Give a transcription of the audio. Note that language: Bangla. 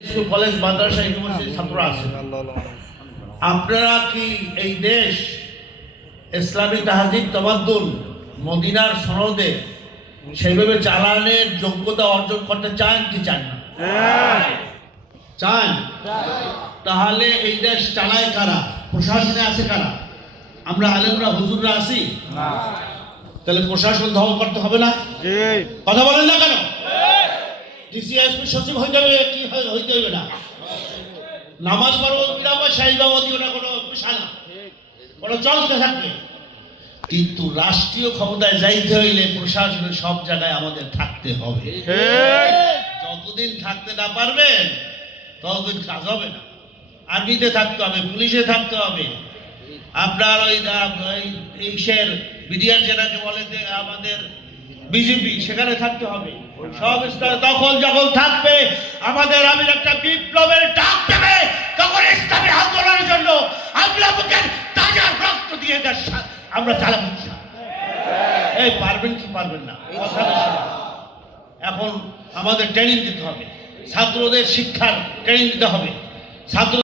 স্কুল কলেজ মাদ্রাসা ইউনিভার্সিটি ছাত্র আছে। আপনারা কি এই দেশ ইসলামী তাহজিব তামাদ্দুন মদিনার সনদে সেইভাবে চালানোর যোগ্যতা অর্জন করতে চান কি চান না? চান। তাহলে এই দেশ চালায় কারা? প্রশাসনে আছে কারা? আমরা আলেমরা হুজুররা আছি? তাহলে প্রশাসন দখল করতে হবে না? কথা বলেন না কেন? ডিসিএসপি সচিব হয়ে যাবে, কি হইতে হইবে না? নামাজ পড়ব বিরামে শাহীবাবতী ওটা কোনো পেশা না, ওটা চলতে থাকবে। কিন্তু রাষ্ট্রীয় ক্ষমতায় যাইতে হইলে প্রশাসনের সব জায়গায় আমাদের থাকতে হবে। যতদিন থাকতে না পারবেন ততদিন কাজ হবে না। আর্মিতে থাকতে হবে, পুলিশে থাকতে হবে, আপনার ওই ইসের বিডিআর যেটাকে বলে যে আমাদের বিজেপি, সেখানে থাকতে হবে। সব স্তরে দখল যখন থাকবে আমাদের আমির একটা বিপ্লবের ডাক দেবে, তখন ইসলামী আন্দোলনের জন্য আমরা বুকের তাজা রক্ত দিয়ে আমরা চালাবো। এই পারবেন কি পারবেন না এখন আমাদের ট্রেনিং দিতে হবে, ছাত্রদের শিক্ষার ট্রেনিং দিতে হবে। ছাত্র